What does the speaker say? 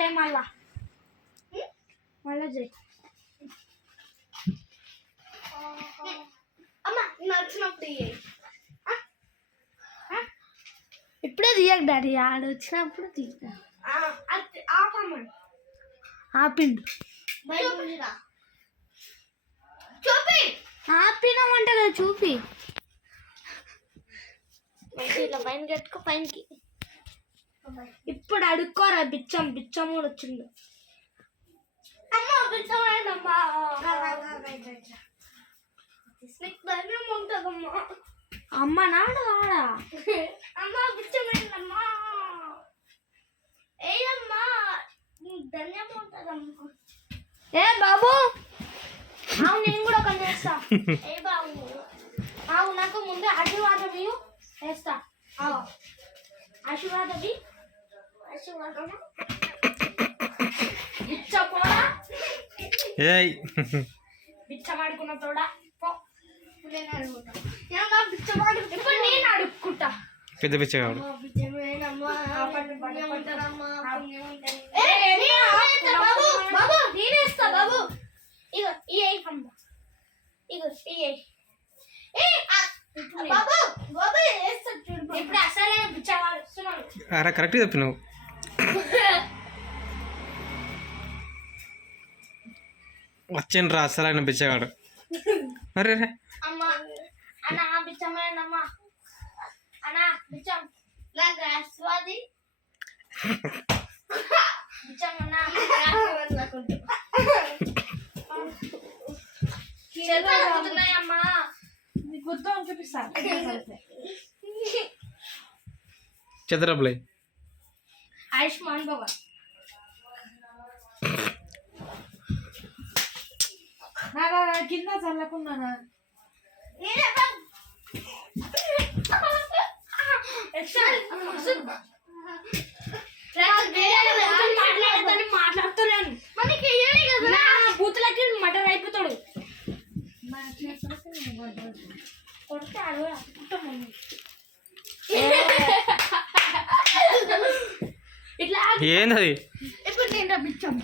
చేయి మళ్ళా. మళ్ళా చేయి. ఇప్పుడే తీయక డాడీ ఆడ వచ్చినప్పుడు ఆపమ్మ. ఆపిండు. ఆపినామంటే కదా చూపి. ఇట్లా పైన కట్టుకో పైనకి. ఇప్పుడు అడుక్కోరా బిచ్చం బిచ్చం కూడా వచ్చింది అమ్మ నాడు ఆడా? అమ్మ పిచ్చమైందమ్మా ఏయమ్మా ధన్యం ఉంటుందమ్మా. ఏ బాబు? అవు నేను కూడా ఒక చేస్తా. ఏ బాబు? అవు నాకు ముందు ఆశీర్వాదం వేస్తా ఆశీర్వాదం ఇవ్వు. ఆశీర్వాదం బిచ్చ పోడా ఏయ్. బిచ్చ వాడుకున్న తోడా పో నేను అడుగుతా ఏమన్నా బిచ్చ వాడు ఇప్పుడు నేను అడుక్కుంటా పెద్ద పిచ్చగాడు పిచ్చమైనమ్మా ఆపండి, పడండి, వచ్చాను రా అసలు ఆయన పిచ్చగాడు. అరే రే అమ్మ అన్న బిచ్చమైనమ్మా అన్న బిచ్చం నాకు ఆస్వాది బిచ్చం అన్న అవుతున్నాయమ్మా నీకు గుర్తు చూపిస్తా చదరబులై ఆయుష్మాన్ బాబా కింద చల్లకున్నానా నేనే బాబు. మాట్లాడుతలేను మనకి ఇయ్యాలి కదా నా బూతులకి మటర్ అయిపోతాడు. కొడితే అడవి అనుకుంటాము ఇట్లా ఏంది ఇప్పుడు నేను రప్పించాము